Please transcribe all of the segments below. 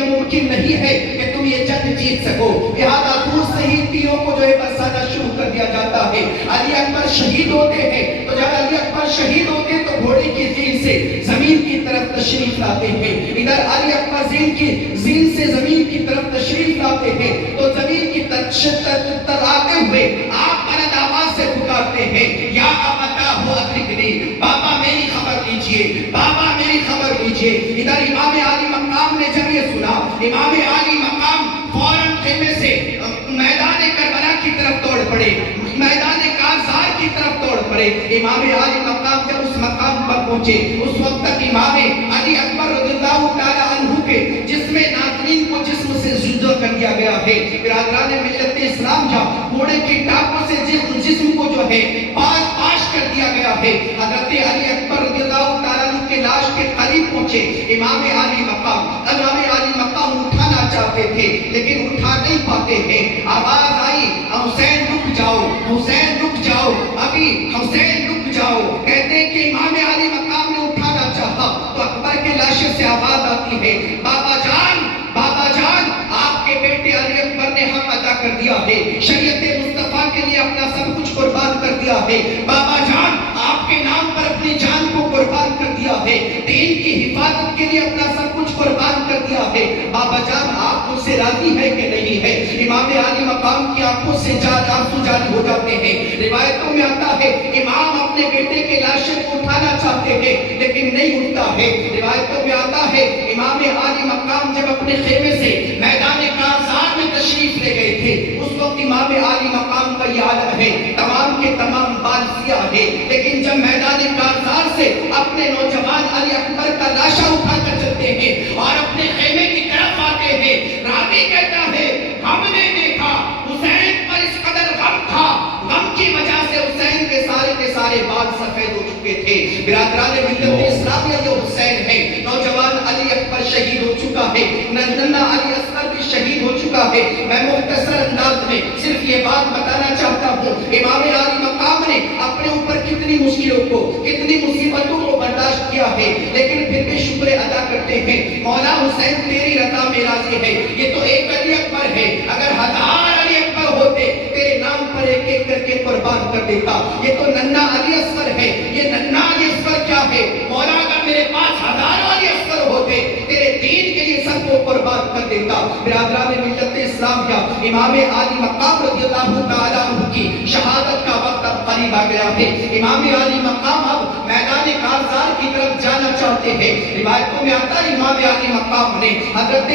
یہ ممکن نہیں ہے کہ تم یہ جنگ جیت سکو، لہذا دور سے ہی تیروں کو جو ہے برسانا شروع کر دیا جاتا ہے۔ علی اکبر شہید ہوتے ہیں، تو جب علی اکبر شہید ہوتے ہیں تو گھوڑے کی زین سے زمین کی طرف تشریف لاتے ہیں، ادھر علی اکبر زین سے زمین کی طرف تشریف لاتے ہیں، تو زمین کی طرف آتے ہوئے آپ بلند آواز سے پکارتے ہیں، یا ابتا ہو ادرکنی، بابا میری خبر لیجئے، بابا میری خبر لیجئے۔ ادھر امام علی مقام نے جب یہ سنا، امام علی مقام فوراً خیمے سے میدان کربلا کی طرف دوڑ پڑے، میدان کارزار کی طرف دوڑ پڑے۔ امام علی مقام جب اس مقام پر پہنچے، اس وقت تک امام علی اکبر رضی اللہ تعالی عنہ کے جسم ناظرین کو جسم سے جدا کر دیا گیا ہے۔ برادران ملت اسلام جب گھوڑے کی ٹانگوں سے جسم کو جو ہے پاش کر دیا گیا ہے، حضرت علی اکبر رضی اللہ تعالی عنہ کے لاش کے قریب پہنچے امام علی مقام اٹھانا چاہتے تھے لیکن اٹھا نہیں پاتے ہیں۔ آواز آئی، حسین رک جاؤ، حسین رک جاؤ، ابھی حسین رک جاؤ۔ کہتے ہیں کہ امام علی مقام نے اٹھانا چاہا تو اکبر کے لاشے سے آواز آتی ہے، بابا جان، بابا جان، آپ کے بیٹے علی اکبر نے حق ادا کر دیا ہے، شریعت مصطفیٰ کے لیے اپنا سب کچھ قربان کر دیا ہے، بابا جان آپ کے نام پر اپنی جان کو قربان کر دیا ہے، دین کی حفاظت کے لیے اپنا سب کچھ قربان کر دیا ہے، بابا جان آپ مجھ سے راضی ہے کہ نہیں ہے؟ امام علی مقام کی آنکھوں سے آنسو جاری ہو جاتے ہیں۔ روایتوں میں آتا ہے امام اپنے بیٹے کے لاشے کو اٹھانا چاہتے ہیں لیکن نہیں اٹھتا ہے۔ روایتوں میں آتا ہے امام علی مقام جب اپنے خیمے سے میدان کارزار میں تشریف لے گئے تھے، اس وقت امام علی مقام کا یہ عالم ہے، تمام کے تمام بال سیاہ ہے، لیکن جب میدان کارزار سے اپنے نوجوان علی اکبر کا لاشا اٹھا کر چلتے ہیں اور اپنے خیمے کی طرف آتے ہیں، راوی کہتا ہے ہم نے دیکھا حسین پر اس قدر غم تھا، غم کی وجہ سے حسین کے سارے بال سفید ہو چکے تھے۔ برادران ملت اسلامیہ یہ حسین ہے، نوجوان علی اکبر شہید ہو چکا ہے، ننھا علی اصغر بھی شہید ہو چکا ہے۔ میں مختصر انداز میں صرف یہ بات بتانا چاہتا ہوں، امام علی مقام نے اپنے اوپر کتنی مشکلوں کو، کتنی مصیبتوں کو برداشت کیا ہے، لیکن پھر بھی شکر ادا کرتے ہیں، مولا حسین تیری رضا میں راضی ہے۔ یہ تو ایک علی اکبر ہے، اگر 1000 علی اکبر ہوتے تیرے نام پر ایک ایک کر کے قربان کر دیتا۔ یہ تو ننھا علی اصغر ہے، یہ ننھا علی اصغر کیا ہے؟ مولا اگر میرے پاس 1000 علی اصغر ہوتے تیرے دین کے لیے سب کو قربان کر دیتا۔ برادران ملت اسلام کا امام علی مقام رضی اللہ تعالی عنہ کی شہادت کا وقت اب قریب آ گیا ہے۔ امام علی مقام اب میدان کارزار کی طرف جانا چاہتے ہیں۔ روایتوں میں آتا ہے امام علی مقام نے حضرت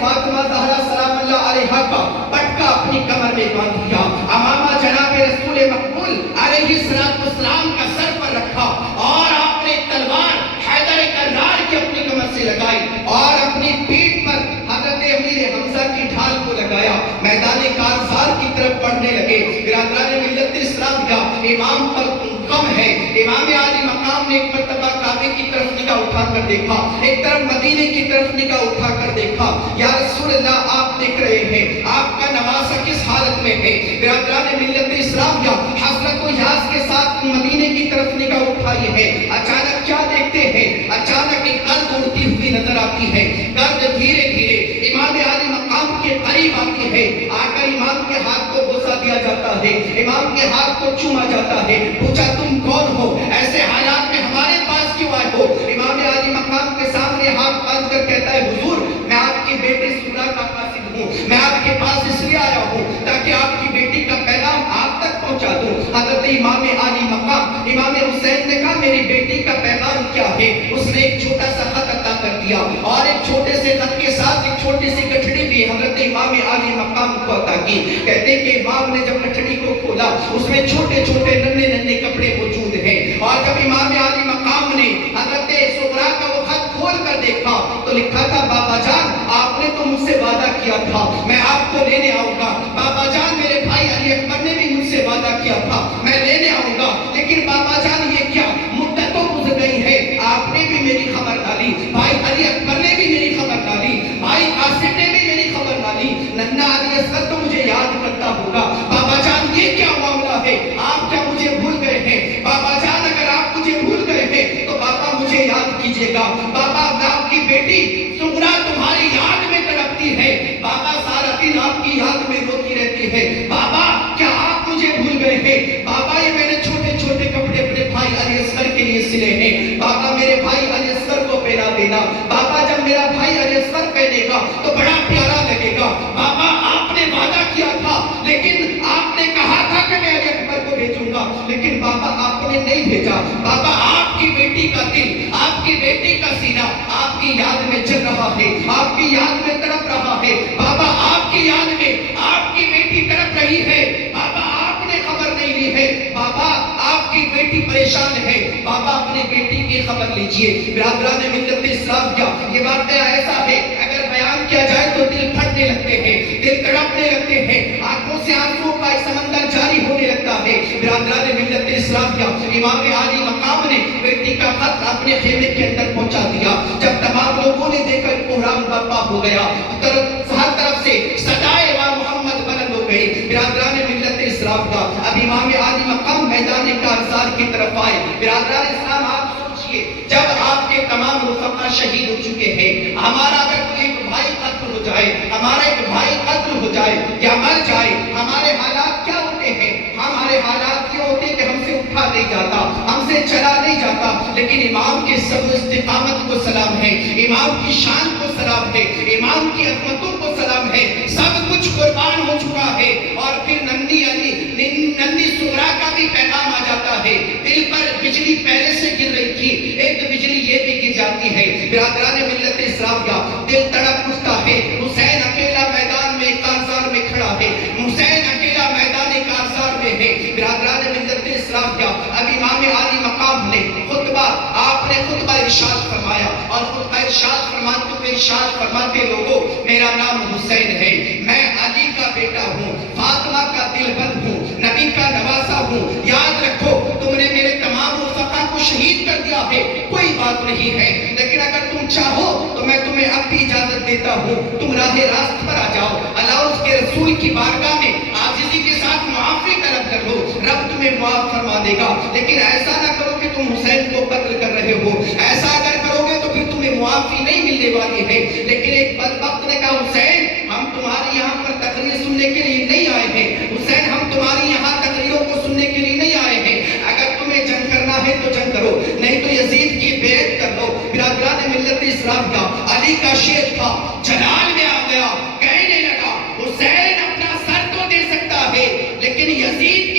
فاطمہ زہرا سلام اللہ علیہا کا پٹکا اپنی کمر میں باندھ دیا، امامہ جناب رسول مقبول علیہ السلام کا سر پر رکھا اور آپ نے تلوار حیدر کرار کی اپنی کمر سے لگائی اور اپنی پیٹھ پر حضرت امیر حمزہ کی ڈھال کو لگایا، میدان کارزار کی طرف بڑھنے لگے۔ برادران ملت اسلام کا امام پر کم ہے، امام علی مقام نے ایک مرتبہ کعبے کی طرف نگاہ اٹھا کر دیکھا، ایک طرف مدینے کی طرف نگاہ اٹھا کر دیکھا، یا رسول اللہ آپ دیکھ رہے ہیں آپ کا نواسہ کس حالت میں ہے؟ برادران ملت اسلام کا حسرت و یاس کے ساتھ مدینے کی طرف نگاہ اٹھائی ہے، اچانک کیا دیکھتے ہیں؟ اچانک ایک گرد اڑتی ہوئی نظر آتی ہے، گرد دھیرے دھیرے امام علی مقام کے قریب آتی ہے، آ کر امام کے ہاتھ کو بوسہ دیا جاتا ہے، امام کے ہاتھ کو چوما جاتا ہے، پوچھا تم کون ہو؟ ایسے حالات میں ہمارے پاس کیوں آئے ہو؟ امام علی مقام کے سامنے ہاتھ باندھ کر کہتا ہے حضور میں آپ کی بیٹی سورہ کا قاصد ہوں، میں آپ کے پاس اس لیے آیا ہوں تاکہ آپ کی بیٹی کا پیغام آپ تک پہنچا دوں۔ حضرت امام علی مقام امام حسین نے کہا میری بیٹی کا پیغام کیا ہے؟ اس نے ایک چھوٹا سا خط عطا کر دیا اور ایک چھوٹے سے خط کے ساتھ ایک چھوٹی سی گٹھڑی بھی حضرت امام علی مقام کو عطا کی۔ کہتے ہیں کہ امام نے جب گٹھڑی کو کھولا اس میں چھوٹے چھوٹے ننھے کپڑے موجود ہیں، اور جب امام علی مقام نے حضرت صغرا کا وہ خط کھول کر دیکھا تو لکھا تھا بابا جان آپ نے تو مجھ سے وعدہ کیا تھا میں آپ کو لینے آؤں گا، بابا جان میرے بھائی علی اکبر نے بھی مجھ سے وعدہ کیا تھا میں لینے آؤں گا، لیکن بابا جان یہ کیا مدتوں گزر گئی ہے آپ نے بھی میری خبر ڈالی، بھائی علی اکبر نے بھی میری خبر ڈالی، بھائی قاسم نے بھی میری خبر ڈالی، ننھا علی اصغر تو مجھے یاد کرتا ہوگا، بابا جان یہ کیا معاملہ ہے آپ کیا مجھے بھول گئے ہیں؟ بابا جان اگر آپ مجھے بھول گئے ہیں تو بابا مجھے یاد کیجئے گا، بابا میں آپ کی بیٹی سغرا تمہاری یاد کرتی ہے, بابا سارا دن آپ کی یاد میں روتی رہتی ہے, بابا کیا آپ مجھے بھول گئے ہیں, بابا یہ میں نے چھوٹے چھوٹے کپڑے اپنے بھائی علی اصغر کے لیے سلے ہیں, بابا میرے بھائی علی اصغر کو پہنا دینا, بابا جب میرا بھائی علی اصغر پہنے گا تو بڑا پیارا لگے گا, بابا آپ نے وعدہ کیا تھا لیکن آپ نے کہا تھا کہ میں علی اکبر کو بھیجوں گا, لیکن بابا آپ نے نہیں بھیجا, بابا آپ کی بیٹی کا دل, آپ کی بیٹی کا سینہ آپ کی یاد میں جل رہا ہے, آپ کی یاد میں تڑپ رہا ہے, بابا آپ کی یاد میں آپ کی بیٹی تڑپ رہی ہے, بابا آپ نے خبر نہیں لی ہے, بابا آپ کی بیٹی پریشان ہے, بابا اپنی بیٹی کی خبر لیجئے. برادران ملت اسلام کا یہ واقعہ ایسا ہے, اگر بیان کیا جائے تو دل پھٹنے لگتے ہیں, دل تڑپنے لگتے ہیں, آنکھوں سے آنسو کا ایک سمندر جاری ہونے لگتا ہے. برادران ملت اسلام کا امام عالی مقام نے بیٹی کا خط اپنے خیمے کے اندر پہنچا دیا. جب تمام لوگوں نے دیکھا قرآن برپا ہو گیا, ہر طرف سے صدائے وا محمد بلند ہو گئی. برادران ملت اسلام کا اب امام عالی مقام میدان کارزار کی طرف آئے. برادران اسلام آپ سوچئے, جب آپ کے تمام رفقا شہید ہو چکے ہیں, ہمارا اگر کوئی ایک بھائی قتل ہو جائے, ہمارا ایک بھائی قتل ہو جائے یا مر جائے, ہمارے حالات کیا ہوتے ہیں؟ ہمارے حالات یہ ہوتے ہیں کہ ہم سے اٹھا نہیں جاتا, ہم سے چلا نہیں جاتا, لیکن امام کے صبر استقامت کو سلام ہے, امام کی شان کو سلام ہے, امام کی عظمتوں کو سلام ہے, سب کچھ قربان ہو چکا ہے, اور پھر ننھی علی ننھی سغرا کا بھی پیغام آ جاتا ہے. دل پر بجلی پہلے سے گر رہی تھی, ایک بجلی یہ بھی گر جاتی ہے. برادران ملت اسلام کا دل تڑپ اٹھتا ہے. حسین اکیلا میدان میں کارزار میں کھڑا ہے, حسین اکیلا میدان کارزار میں ہے. برادران ملت اسلام کا اب امام عالی مقام نے خطبہ, آپ نے خطبہ ارشاد فرمایا, اور خطبہ ارشاد فرماتے ہوئے ارشاد فرماتے, لوگوں میرا نام حسین ہے, میں علی کا بیٹا ہوں, فاطمہ کا دل بند ہوں, نبی کا نواسا ہوں, یاد رکھو تم نے میرے تمام رفقا کو شہید کر دیا ہے, کوئی بات نہیں ہے, لیکن اگر تم چاہو تو میں تمہیں اب بھی اجازت دیتا ہوں, تم راہ راست پر آ جاؤ, اللہ اس کے رسول کی بارگاہ میں عاجزی کے ساتھ معافی طلب کر لو, رب تمہیں معاف فرما دے گا. لیکن ایسا نہ کرو کہ تم حسین کو قتل کر رہے ہو, ایسا اگر کرو گے تو پھر تمہیں معافی نہیں ملنے والی ہے. لیکن ایک بدبخت نے کہا, حسین ہم تمہاری یہاں پر تقریر سننے کے لیے نہیں آئے ہیں, حسین ہم تمہاری یہاں تقریروں کو سننے کے لیے نہیں آئے ہیں, اگر تمہیں جنگ کرنا ہے تو جنگ کرو, نہیں تو یزید کی بیعت کر لو. برادران ملت اسلام کا علی کا شیر تھا, جلال میں آ گیا, کہنے لگا حسین اپنا سر تو دے سکتا ہے لیکن یزید